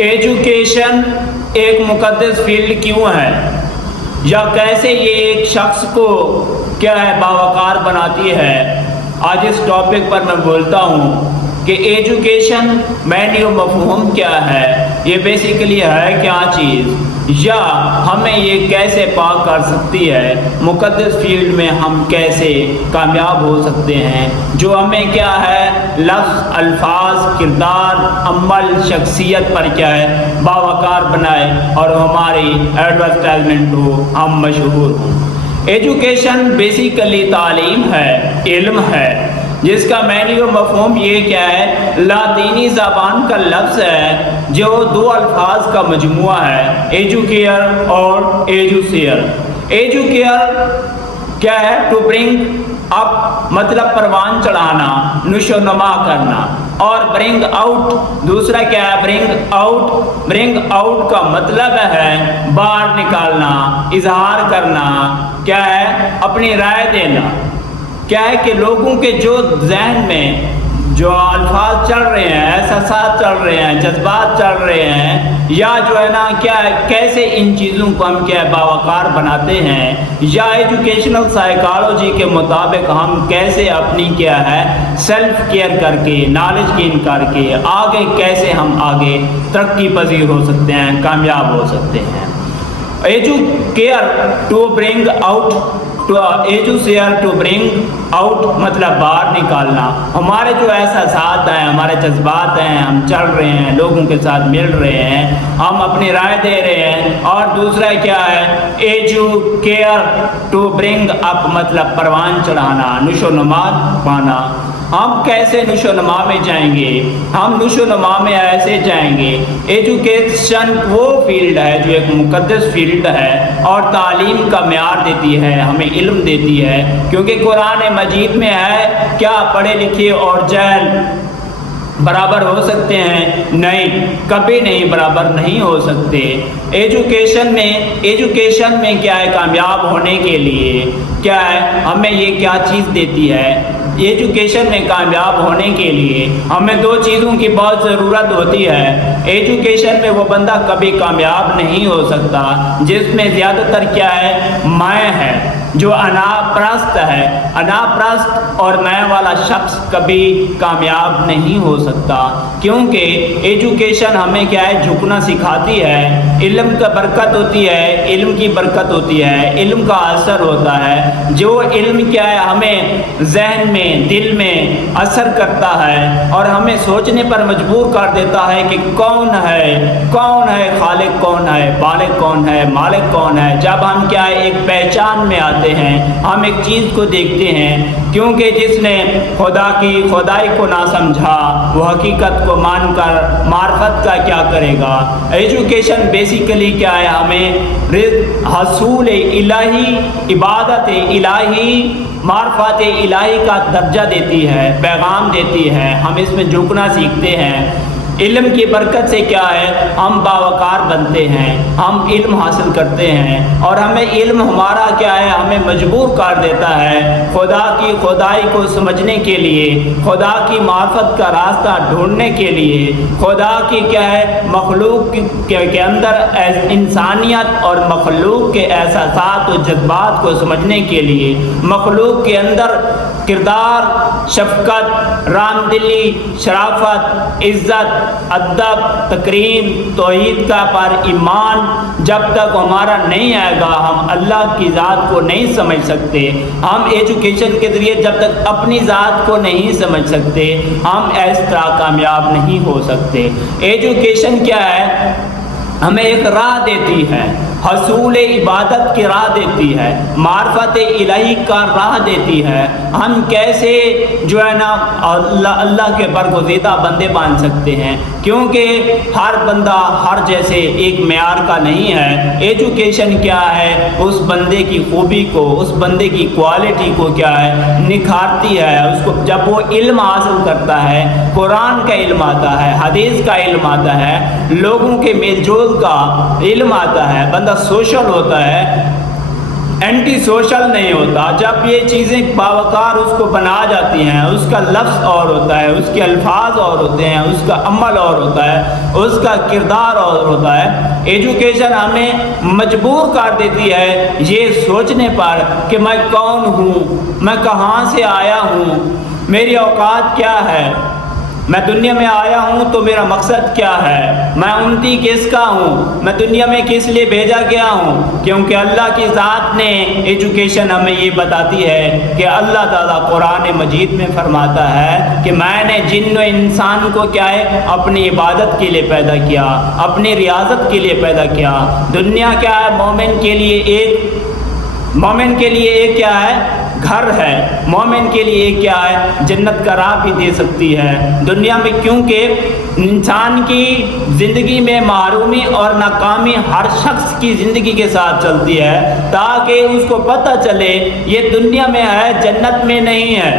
Education ایک مقدس field کیوں ہے، یا کیسے یہ ایک شخص کو کیا ہے باوقار بناتی ہے، آج اس ٹاپک پر میں بولتا ہوں کہ ایجوکیشن معنی و مفہوم کیا ہے، یہ بیسیکلی ہے کیا چیز، یا ہمیں یہ کیسے پاک کر سکتی ہے، مقدس فیلڈ میں ہم کیسے کامیاب ہو سکتے ہیں، جو ہمیں کیا ہے لفظ، الفاظ، کردار، عمل، شخصیت پر کیا ہے باوقار بنائے اور ہماری ایڈورٹائزمنٹ ہو، ہم مشہور ہوں۔ ایجوکیشن بیسیکلی تعلیم ہے، علم ہے، جس کا معنی و مفہوم یہ کیا ہے، لاطینی زبان کا لفظ ہے جو دو الفاظ کا مجموعہ ہے، ایجوکیئر اور ایجوسیئر۔ ایجوکیئر کیا ہے، ٹو برنگ اپ مطلب پروان چڑھانا، نشو و نما کرنا، اور برنگ آؤٹ دوسرا کیا ہے، برنگ آؤٹ۔ برنگ آؤٹ کا مطلب ہے باہر نکالنا، اظہار کرنا، کیا ہے اپنی رائے دینا، کیا ہے کہ لوگوں کے جو ذہن میں جو الفاظ چل رہے ہیں، احساسات چل رہے ہیں، جذبات چل رہے ہیں، یا جو ہے نا کیا ہے کیسے ان چیزوں کو ہم کیا ہے باوقار بناتے ہیں، یا ایجوکیشنل سائیکالوجی کے مطابق ہم کیسے اپنی کیا ہے سیلف کیئر کر کے، نالج گین کر کے آگے کیسے ہم آگے ترقی پذیر ہو سکتے ہیں، کامیاب ہو سکتے ہیں۔ Educare to bring out, educere to bring out مطلب باہر نکالنا، ہمارے جو احساسات ہیں، ہمارے جذبات ہیں، ہم چل رہے ہیں، لوگوں کے ساتھ مل رہے ہیں، ہم اپنی رائے دے رہے ہیں۔ اور دوسرا کیا ہے، ایجوکیئر ٹو برنگ اپ مطلب پروان چڑھانا، نشو و نما پانا۔ ہم کیسے نشو و نما میں جائیں گے، ہم نشو و نما میں ایسے جائیں گے۔ ایجوکیشن وہ فیلڈ ہے جو ایک مقدس فیلڈ ہے اور تعلیم کا معیار دیتی ہے، ہمیں علم دیتی ہے، کیونکہ قرآن مجید میں ہے کیا پڑھے لکھے اور جاہل برابر ہو سکتے ہیں؟ نہیں، کبھی نہیں برابر نہیں ہو سکتے۔ ایجوکیشن میں کیا ہے کامیاب ہونے کے لیے کیا ہے ہمیں یہ کیا چیز دیتی ہے، ایجوکیشن میں کامیاب ہونے کے لیے ہمیں دو چیزوں کی بہت ضرورت ہوتی ہے۔ ایجوکیشن میں وہ بندہ کبھی کامیاب نہیں ہو سکتا جس میں زیادہ تر کیا ہے میں ہے، جو انا پرست ہے۔ انا پرست اور میں والا شخص کبھی کامیاب نہیں ہو سکتا، کیونکہ ایجوکیشن ہمیں کیا ہے جھکنا سکھاتی ہے، علم کا برکت ہوتی ہے، علم کی برکت ہوتی ہے، علم کا اثر ہوتا ہے۔ جو علم کیا ہے ہمیں ذہن میں، دل میں اثر کرتا ہے اور ہمیں سوچنے پر مجبور کر دیتا ہے کہ کون ہے خالق، کون ہے بالغ، کون ہے مالک، کون ہے۔ جب ہم کیا ہے ایک پہچان میں آتے ہیں، ہم ایک چیز کو دیکھتے ہیں، کیونکہ جس نے خدا کی خدائی کو نہ سمجھا وہ حقیقت کو مان کر معرفت کا کیا کرے گا۔ ایجوکیشن بیسیکلی کیا ہے ہمیں حصول الہی، عبادت الہی، معرفت الہی کا درجہ دیتی ہے، پیغام دیتی ہے، ہم اس میں جھکنا سیکھتے ہیں۔ علم کی برکت سے کیا ہے ہم باوقار بنتے ہیں، ہم علم حاصل کرتے ہیں، اور ہمیں علم ہمارا کیا ہے ہمیں مجبور کر دیتا ہے خدا کی خدائی کو سمجھنے کے لیے، خدا کی معرفت کا راستہ ڈھونڈنے کے لیے، خدا کی کیا ہے مخلوق کے اندر انسانیت اور مخلوق کے احساسات و جذبات کو سمجھنے کے لیے، مخلوق کے اندر کردار، شفقت، رحم دلی، شرافت، عزت، ادب، تکریم، توحید کا پر ایمان جب تک ہمارا نہیں آئے گا ہم اللہ کی ذات کو نہیں سمجھ سکتے۔ ہم ایجوکیشن کے ذریعے جب تک اپنی ذات کو نہیں سمجھ سکتے ہم اس طرح کامیاب نہیں ہو سکتے۔ ایجوکیشن کیا ہے ہمیں ایک راہ دیتی ہے، حصول عبادت کی راہ دیتی ہے، معرفت الہی کا راہ دیتی ہے، ہم کیسے جو ہے نا اللہ کے برگزیدہ بندے بن سکتے ہیں، کیونکہ ہر بندہ ہر جیسے ایک معیار کا نہیں ہے۔ ایجوکیشن کیا ہے اس بندے کی خوبی کو، اس بندے کی کوالٹی کو کیا ہے نکھارتی ہے، اس کو جب وہ علم حاصل کرتا ہے، قرآن کا علم آتا ہے، حدیث کا علم آتا ہے، لوگوں کے میل جول کا علم آتا ہے، بندہ سوشل ہوتا ہے، اینٹی سوشل نہیں ہوتا۔ جب یہ چیزیں باوقار اس کو بنا جاتی ہیں، اس کا لفظ اور ہوتا ہے، اس کے الفاظ اور ہوتے ہیں، اس کا عمل اور ہوتا ہے، اس کا کردار اور ہوتا ہے۔ ایجوکیشن ہمیں مجبور کر دیتی ہے یہ سوچنے پر کہ میں کون ہوں، میں کہاں سے آیا ہوں، میری اوقات کیا ہے، میں دنیا میں آیا ہوں تو میرا مقصد کیا ہے، میں امتی کس کا ہوں، میں دنیا میں کس لیے بھیجا گیا ہوں۔ کیونکہ اللہ کی ذات نے ایجوکیشن ہمیں یہ بتاتی ہے کہ اللہ تعالیٰ قرآن مجید میں فرماتا ہے کہ میں نے جن و انسان کو کیا ہے اپنی عبادت کے لیے پیدا کیا، اپنی ریاضت کے لیے پیدا کیا۔ دنیا کیا ہے مومن کے لیے ایک کیا ہے گھر ہے، مومن کے لیے ایک کیا ہے جنت کا راہ بھی دے سکتی ہے دنیا میں، کیونکہ انسان کی زندگی میں محرومی اور ناکامی ہر شخص کی زندگی کے ساتھ چلتی ہے، تاکہ اس کو پتہ چلے یہ دنیا میں ہے، جنت میں نہیں ہے۔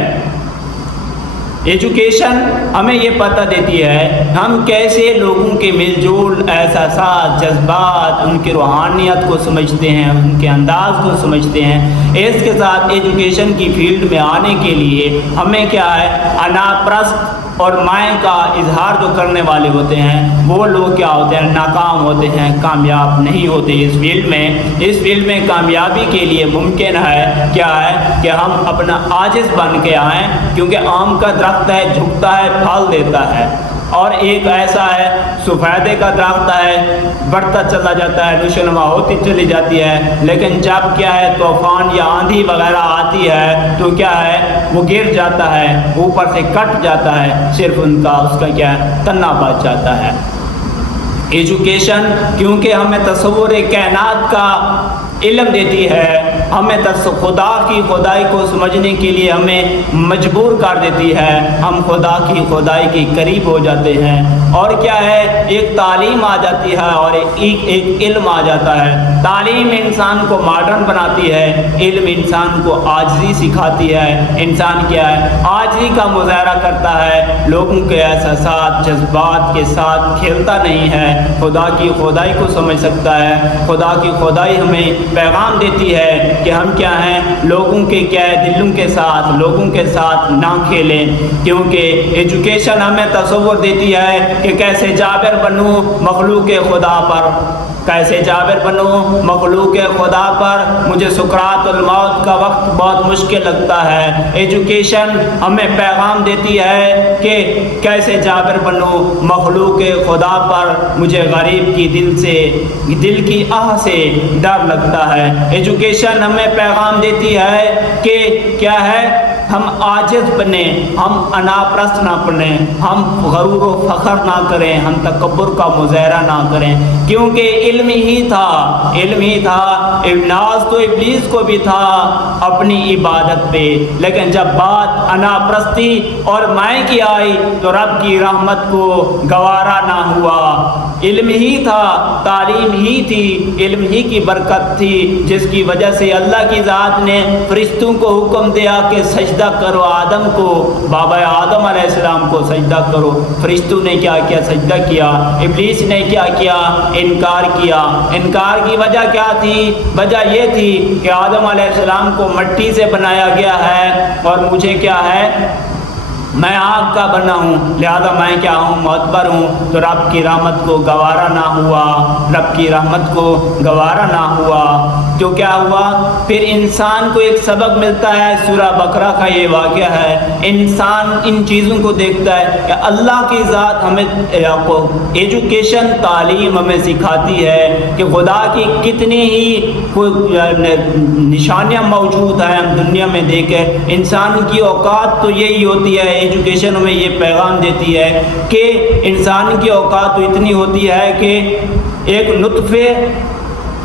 ایجوکیشن ہمیں یہ پتہ دیتی ہے ہم کیسے لوگوں کے مل جول، احساسات، جذبات، ان کی روحانیت کو سمجھتے ہیں، ان کے انداز کو سمجھتے ہیں۔ اس کے ساتھ ایجوکیشن کی فیلڈ میں آنے کے لیے ہمیں کیا ہے انا پرست اور مائیں کا اظہار جو کرنے والے ہوتے ہیں وہ لوگ کیا ہوتے ہیں ناکام ہوتے ہیں، کامیاب نہیں ہوتے اس فیلڈ میں کامیابی کے لیے ممکن ہے کیا ہے کہ ہم اپنا عاجز بن کے آئیں، کیونکہ آم کا درخت ہے، جھکتا ہے، پھل دیتا ہے، اور ایک ایسا ہے سفیدے کا درخت ہے، بڑھتا چلا جاتا ہے، نشوونما ہوتی چلی جاتی ہے، لیکن جب کیا ہے طوفان یا آندھی وغیرہ آتی ہے تو کیا ہے وہ گر جاتا ہے، اوپر سے کٹ جاتا ہے، صرف اس کا کیا ہے تنا بچ جاتا ہے۔ ایجوکیشن کیونکہ ہمیں تصور کائنات کا علم دیتی ہے، ہمیں خدا کی خدائی کو سمجھنے کے لیے ہمیں مجبور کر دیتی ہے، ہم خدا کی خدائی کے قریب ہو جاتے ہیں، اور کیا ہے ایک تعلیم آ جاتی ہے اور ایک علم آ جاتا ہے۔ تعلیم انسان کو ماڈرن بناتی ہے، علم انسان کو عاجزی سکھاتی ہے۔ انسان کیا ہے عاجزی کا مظاہرہ کرتا ہے، لوگوں کے احساسات جذبات کے ساتھ کھیلتا نہیں ہے، خدا کی خدائی کو سمجھ سکتا ہے۔ خدا کی خدائی ہمیں پیغام دیتی ہے کہ ہم کیا ہیں لوگوں کے کیا ہے دلوں کے ساتھ، لوگوں کے ساتھ نہ کھیلیں، کیونکہ ایجوکیشن ہمیں تصور دیتی ہے کہ کیسے جابر بنوں مخلوق خدا پر، کیسے جابر بنوں مخلوق خدا پر، مجھے سکرات الموت کا وقت بہت مشکل لگتا ہے۔ ایجوکیشن ہمیں پیغام دیتی ہے کہ کیسے جابر بنوں مخلوق خدا پر، مجھے غریب کی دل کی آہ سے ڈر لگتا ہے۔ ایجوکیشن ہمیں پیغام دیتی ہے کہ کیا ہے ہم عاجز بنیں، ہم انا پرست نہ بنیں، ہم غرور و فخر نہ کریں، ہم تکبر کا مظاہرہ نہ کریں، کیونکہ علم ہی تھا۔ ناز تو ابلیس کو بھی تھا اپنی عبادت پہ، لیکن جب بات انا پرستی اور مائیں کی آئی تو رب کی رحمت کو گوارا نہ ہوا۔ علم ہی تھا، تعلیم ہی تھی، علم ہی کی برکت تھی، جس کی وجہ سے اللہ کی ذات نے فرشتوں کو حکم دیا کہ سجدہ کرو آدم کو، بابا آدم علیہ السلام کو سجدہ کرو۔ فرشتوں نے کیا کیا سجدہ کیا، ابلیس نے کیا کیا انکار کیا۔ انکار کی وجہ کیا تھی؟ وجہ یہ تھی کہ آدم علیہ السلام کو مٹی سے بنایا گیا ہے اور مجھے کیا ہے میں آگ کا بنا ہوں، لہذا میں کیا ہوں معتبر ہوں، تو رب کی رحمت کو گوارا نہ ہوا، رب کی رحمت کو گوارا نہ ہوا۔ تو کیا ہوا پھر انسان کو ایک سبق ملتا ہے، سورہ بقرہ کا یہ واقعہ ہے۔ انسان ان چیزوں کو دیکھتا ہے کہ اللہ کی ذات ہمیں ایجوکیشن تعلیم ہمیں سکھاتی ہے کہ خدا کی کتنی ہی نشانیاں موجود ہیں ہم دنیا میں دیکھیں۔ انسان کی اوقات تو یہی ہوتی ہے، ایجوکیشن ہمیں یہ پیغام دیتی ہے کہ انسان کی اوقات تو اتنی ہوتی ہے کہ ایک نطفے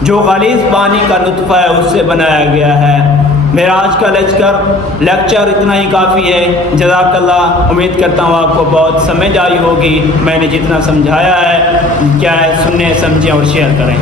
جو غلیظ پانی کا نطفہ ہے اس سے بنایا گیا ہے۔ میرا آج کا لیکچر اتنا ہی کافی ہے۔ جزاک اللہ، امید کرتا ہوں آپ کو بہت سمجھ آئی ہوگی۔ میں نے جتنا سمجھایا ہے کیا ہے سنیں، سمجھیں اور شیئر کریں۔